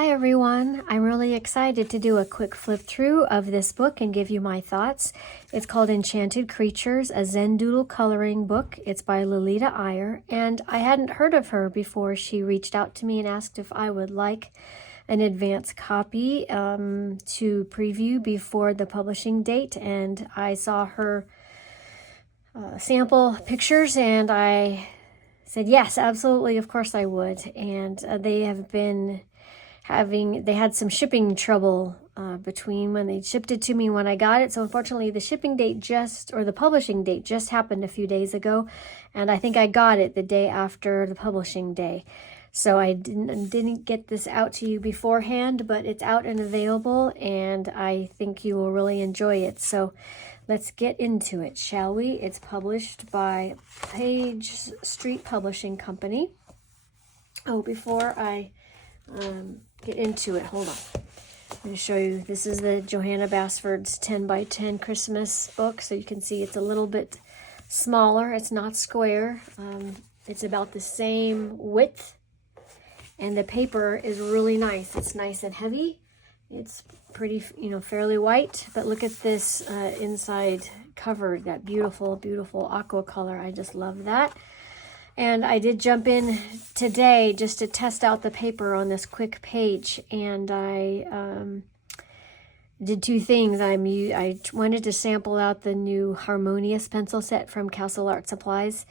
Hi everyone, I'm really excited to do a quick flip through of this book and give you my thoughts. It's called Enchanted Creatures, a Zen Doodle coloring book. It's by Lalita Iyer, and I hadn't heard of her before she reached out to me and asked if I would like an advance copy to preview before the publishing date, and I saw her sample pictures and I said yes, absolutely, of course I would. And they had some shipping trouble between when they shipped it to me and when I got it. So unfortunately the shipping date the publishing date just happened a few days ago, and I think I got it the day after the publishing day. So I didn't get this out to you beforehand, but it's out and available, and I think you will really enjoy it. So let's get into it, shall we? It's published by Page Street Publishing Company. Oh, before I get into it, hold on. I'm going to show you. This is the Johanna Basford's 10 by 10 Christmas book, so you can see it's a little bit smaller. It's not square. It's about the same width. And the paper is really nice. It's nice and heavy. It's pretty, fairly white. But look at this inside cover, that beautiful, beautiful aqua color. I just love that. And I did jump in today just to test out the paper on this quick page. And I did two things. I wanted to sample out the new Harmonious pencil set from Castle Art Supplies.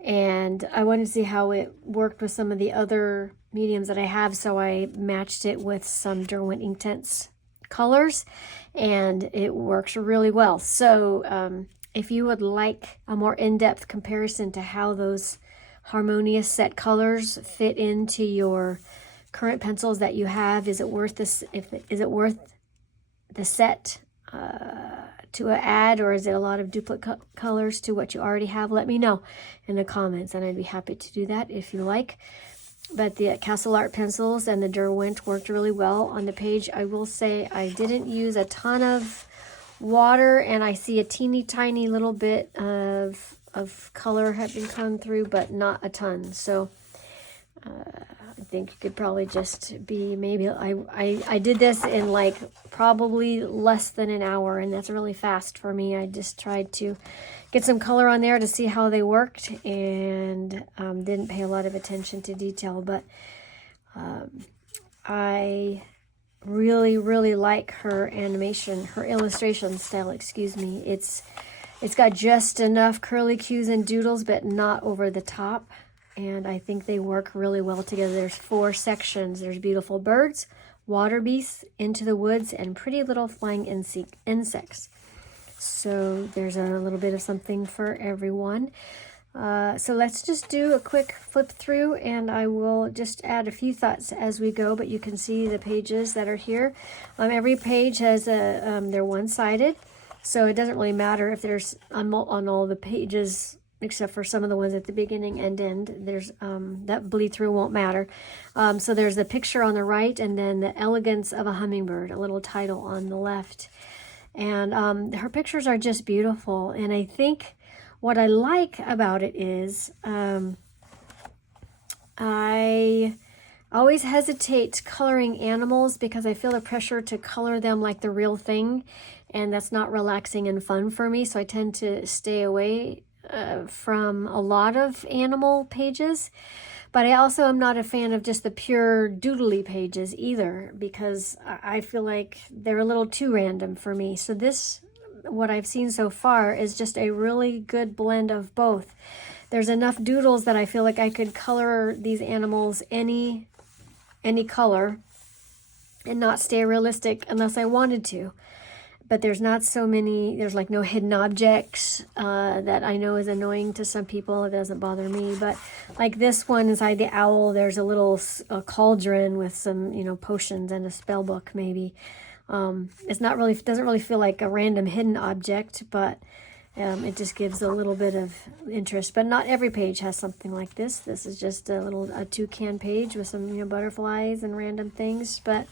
And I wanted to see how it worked with some of the other mediums that I have, so I matched it with some Derwent Inktense colors, and it works really well. So if you would like a more in-depth comparison to how those Harmonious set colors fit into your current pencils that you have, is it worth this? Is it worth the set to add, or is it a lot of duplicate colors to what you already have? Let me know in the comments, and I'd be happy to do that if you like. But the Castle Art pencils and the Derwent worked really well on the page. I will say I didn't use a ton of water, and I see a teeny tiny little bit of color had been come through, but not a ton. So I think it could probably just be maybe I did this in like probably less than an hour, and that's really fast for me. I just tried to get some color on there to see how they worked, and didn't pay a lot of attention to detail, but I really like her illustration style, excuse me. It's got just enough curly cues and doodles, but not over the top. And I think they work really well together. There's 4 sections. There's beautiful birds, water beasts, into the woods, and pretty little flying insects. So there's a little bit of something for everyone. So let's just do a quick flip through, and I will just add a few thoughts as we go, but you can see the pages that are here. Every page has they're one-sided, so it doesn't really matter if there's on all the pages, except for some of the ones at the beginning and end. There's that bleed through won't matter. So there's the picture on the right, and then the elegance of a hummingbird, a little title on the left. And her pictures are just beautiful. And I think what I like about it is I always hesitate coloring animals because I feel the pressure to color them like the real thing, and that's not relaxing and fun for me. So I tend to stay away from a lot of animal pages. But I also am not a fan of just the pure doodly pages either, because I feel like they're a little too random for me. So this, what I've seen so far, is just a really good blend of both. There's enough doodles that I feel like I could color these animals any color and not stay realistic unless I wanted to. But there's not so many, there's like no hidden objects that I know is annoying to some people. It doesn't bother me. But like this one inside the owl, there's a little cauldron with some, potions and a spell book maybe. It's not really, doesn't really feel like a random hidden object, but it just gives a little bit of interest. But not every page has something like this. This is just a toucan page with some, butterflies and random things. But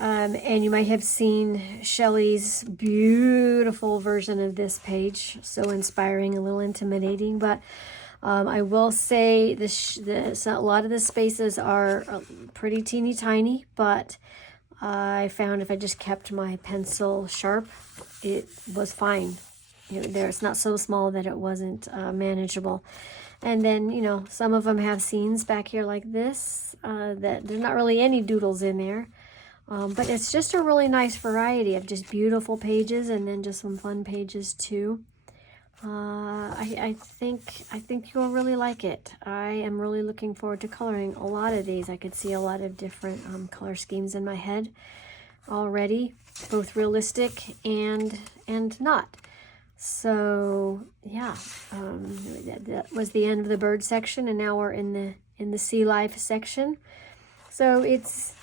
and you might have seen Shelley's beautiful version of this page. So inspiring, a little intimidating, but I will say a lot of the spaces are pretty teeny tiny, but I found if I just kept my pencil sharp, it was fine. It's not so small that it wasn't manageable. And then, some of them have scenes back here like this, that there's not really any doodles in there. But it's just a really nice variety of just beautiful pages and then just some fun pages too. I think you'll really like it. I am really looking forward to coloring a lot of these. I could see a lot of different color schemes in my head already, both realistic and not. So yeah, that was the end of the bird section, and now we're in the sea life section. So it's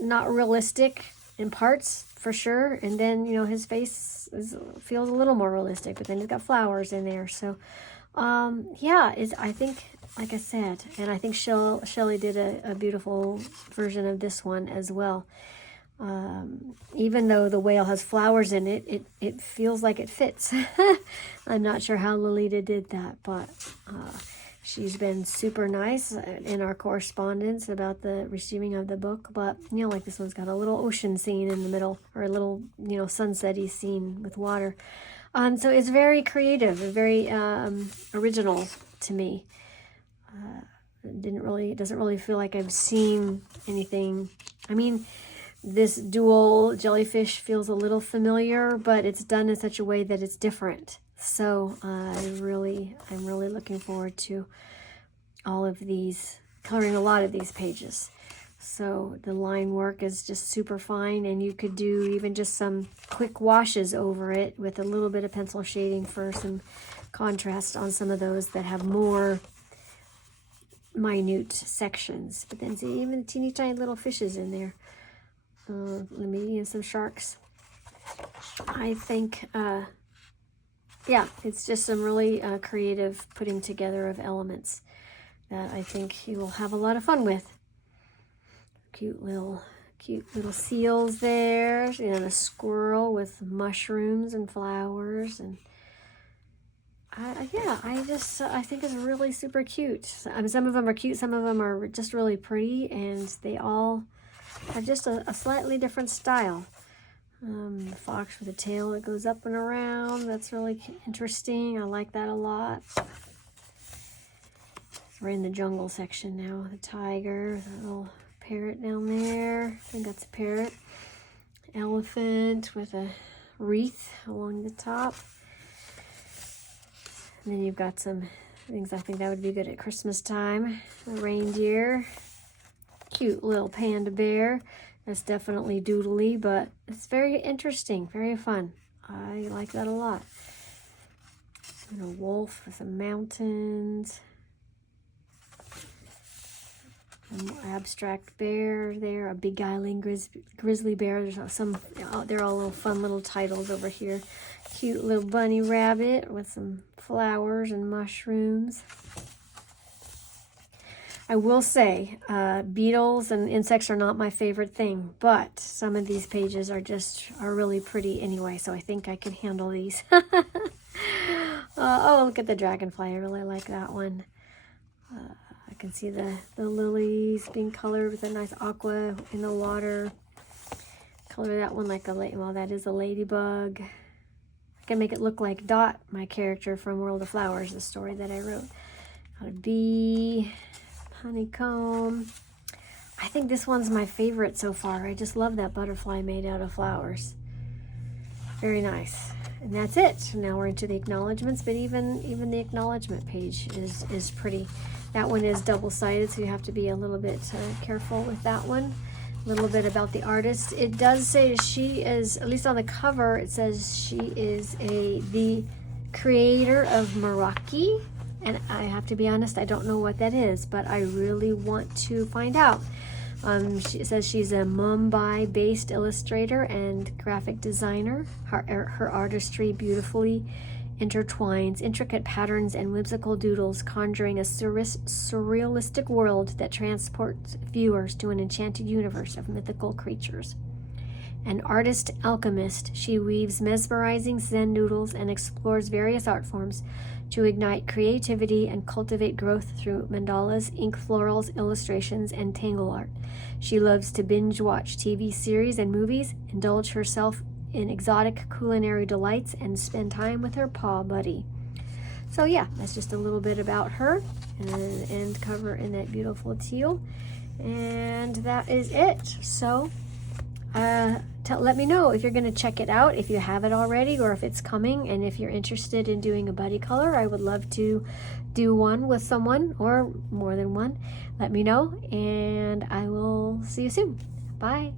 not realistic in parts for sure, and then his face feels a little more realistic, but then he's got flowers in there. So yeah, I think, like I said, and I think Shelley did a beautiful version of this one as well. Even though the whale has flowers in it, it feels like it fits. I'm not sure how Lalita did that, but she's been super nice in our correspondence about the receiving of the book. But, like this one's got a little ocean scene in the middle, or a little, sunset-y scene with water. So it's very creative, very original to me. It doesn't really feel like I've seen anything. I mean, this dual jellyfish feels a little familiar, but it's done in such a way that it's different. So I'm really looking forward to all of these, coloring a lot of these pages. So the line work is just super fine, and you could do even just some quick washes over it with a little bit of pencil shading for some contrast on some of those that have more minute sections. But then see, even teeny tiny little fishes in there. Maybe and some sharks. I think, yeah, it's just some really creative putting together of elements that I think you will have a lot of fun with. Cute little seals there, and a squirrel with mushrooms and flowers, and yeah, I think it's really super cute. Some of them are cute, some of them are just really pretty, and they all have just a slightly different style. The fox with a tail that goes up and around, that's really interesting. I like that a lot. We're in the jungle section now. The tiger, the little parrot down there. I think that's a parrot. Elephant with a wreath along the top. And then you've got some things I think that would be good at Christmas time. A reindeer. Cute little panda bear. That's definitely doodly, but it's very interesting, very fun. I like that a lot. And a wolf with some mountains. An abstract bear there, a beguiling grizzly bear. There's some, they're all little fun little titles over here. Cute little bunny rabbit with some flowers and mushrooms. I will say, beetles and insects are not my favorite thing, but some of these pages are really pretty anyway, so I think I can handle these. Oh, look at the dragonfly. I really like that one. I can see the lilies being colored with a nice aqua in the water. Color that one like that is a ladybug. I can make it look like Dot, my character from World of Flowers, the story that I wrote. Got a bee. Honeycomb. I think this one's my favorite so far. I just love that butterfly made out of flowers. Very nice. And that's it. Now we're into the acknowledgements, but even the acknowledgement page is pretty. That one is double-sided, so you have to be a little bit careful with that one. A little bit about the artist. It does say she is, at least on the cover, it says she is the creator of Meraki. And I have to be honest, I don't know what that is, but I really want to find out. It says she's a Mumbai-based illustrator and graphic designer. Her artistry beautifully intertwines intricate patterns and whimsical doodles, conjuring a surrealistic world that transports viewers to an enchanted universe of mythical creatures. An artist alchemist, she weaves mesmerizing Zen noodles and explores various art forms to ignite creativity and cultivate growth through mandalas, ink florals, illustrations, and tangle art. She loves to binge watch TV series and movies, indulge herself in exotic culinary delights, and spend time with her paw buddy. So yeah, that's just a little bit about her, and end cover in that beautiful teal. And that is it. So let me know if you're going to check it out, if you have it already, or if it's coming. And if you're interested in doing a buddy color, I would love to do one with someone or more than one. Let me know, and I will see you soon. Bye.